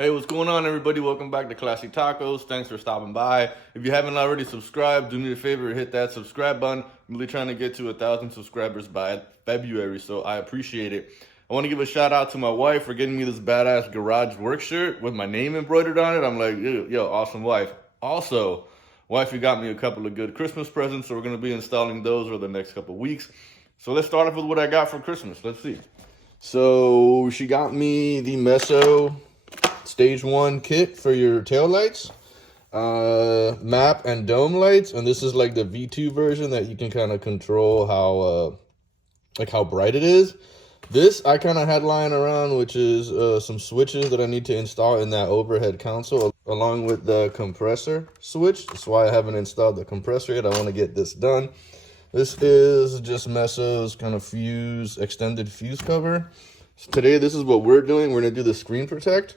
Hey, what's going on, everybody? Welcome back to Classic Tacos. Thanks for stopping by. If you haven't already subscribed, do me a favor, hit that subscribe button. I'm really trying to get to 1,000 subscribers by February, so I appreciate it. I want to give a shout out to my wife for getting me this badass garage work shirt with my name embroidered on it. I'm like, yo, awesome wife. Also, wifey got me a couple of good Christmas presents, so we're going to be installing those over the next couple of weeks. So let's start off with what I got for Christmas. Let's see. So she got me the Meso Stage 1 kit for your tail lights, map and dome lights, and this is like the V2 version that you can kind of control how bright it is. This I kind of had lying around, which is some switches that I need to install in that overhead console, along with the compressor switch. That's why I haven't installed the compressor yet. I want to get this done. This is just Meso's kind of extended fuse cover. So today, this is what we're doing. We're going to do the screen protect.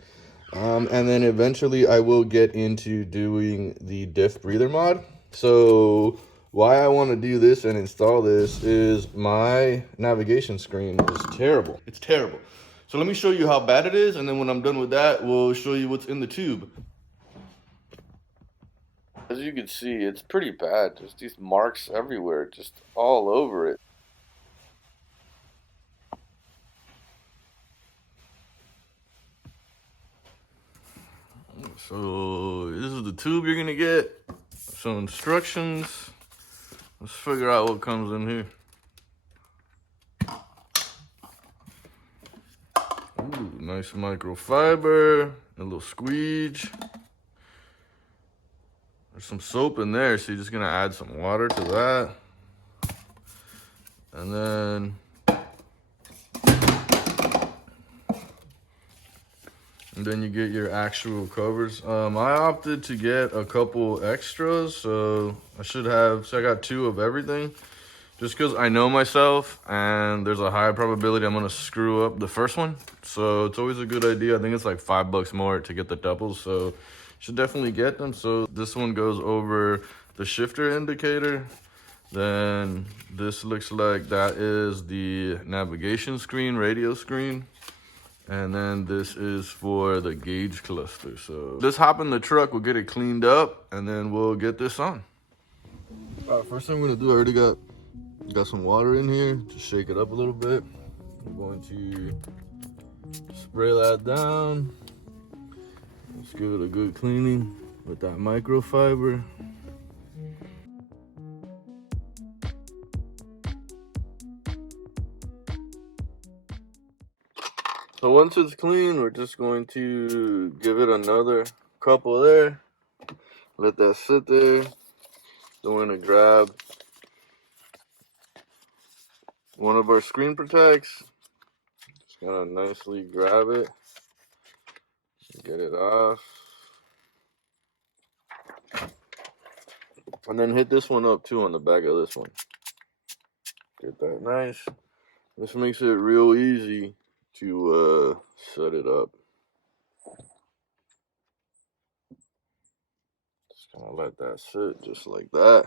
And then eventually I will get into doing the diff breather mod. So why I want to do this and install this is my navigation screen is terrible. It's terrible. So let me show you how bad it is, and then when I'm done with that, we'll show you what's in the tube. As you can see, it's pretty bad. There's these marks everywhere, just all over it. So this is the tube you're gonna get. Some instructions. Let's figure out what comes in here. Ooh, nice microfiber, a little squeege. There's some soap in there, so you're just gonna add some water to that. And then you get your actual covers. I opted to get a couple extras, so I got 2 of everything, just because I know myself and there's a high probability I'm gonna screw up the first one. So it's always a good idea. I think it's like $5 more to get the doubles, so you should definitely get them. So this one goes over the shifter indicator. Then this looks like that is the navigation screen, radio screen. And then this is for the gauge cluster. So let's hop in the truck, we'll get it cleaned up, and then we'll get this on. All right, first thing I'm gonna do, I already got some water in here. Just shake it up a little bit. I'm going to spray that down. Let's give it a good cleaning with that microfiber. So once it's clean, we're just going to give it another couple there. Let that sit there. Then we're going to grab one of our screen protects. Just gonna nicely grab it. Get it off. And then hit this one up too on the back of this one. Get that nice. This makes it real easy to set it up. Just gonna let that sit just like that.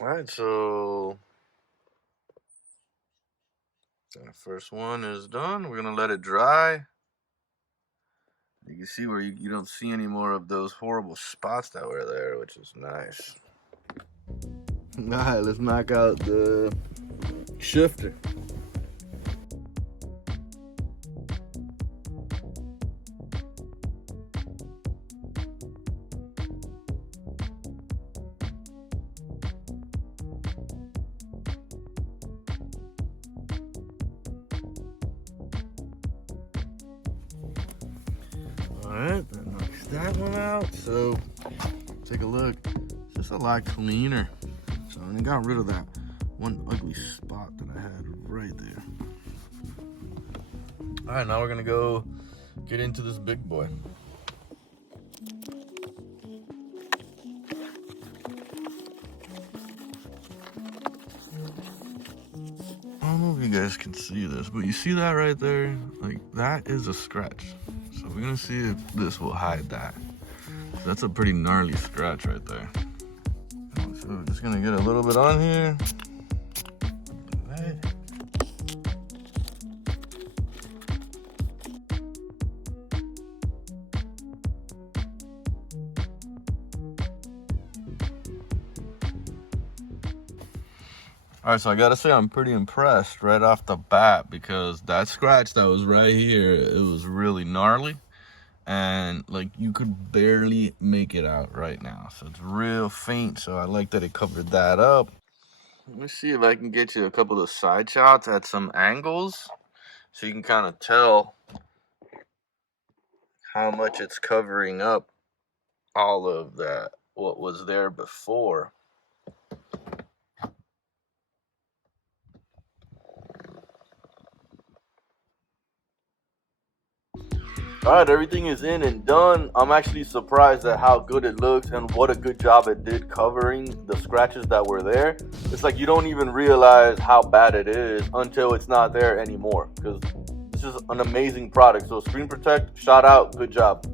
All right, so the first one is done. We're gonna let it dry. You can see where you don't see any more of those horrible spots that were there, which is nice. All right, let's knock out the shifter. Alright, that knocks that one out. So take a look. It's just a lot cleaner. So I got rid of that one ugly spot that I had right there. Alright, now we're gonna go get into this big boy. I don't know if you guys can see this, but you see that right there? Like, that is a scratch. So we're gonna see if this will hide that. That's a pretty gnarly scratch right there. So we're just gonna get a little bit on here. All right, so I gotta say I'm pretty impressed right off the bat, because that scratch that was right here, it was really gnarly, and like you could barely make it out right now. So it's real faint, so I like that it covered that up. Let me see if I can get you a couple of side shots at some angles so you can kind of tell how much it's covering up all of that, what was there before. All right, everything is in and done. I'm actually surprised at how good it looks and what a good job it did covering the scratches that were there. It's like you don't even realize how bad it is until it's not there anymore, because this is an amazing product. So Screen Protect, shout out, good job.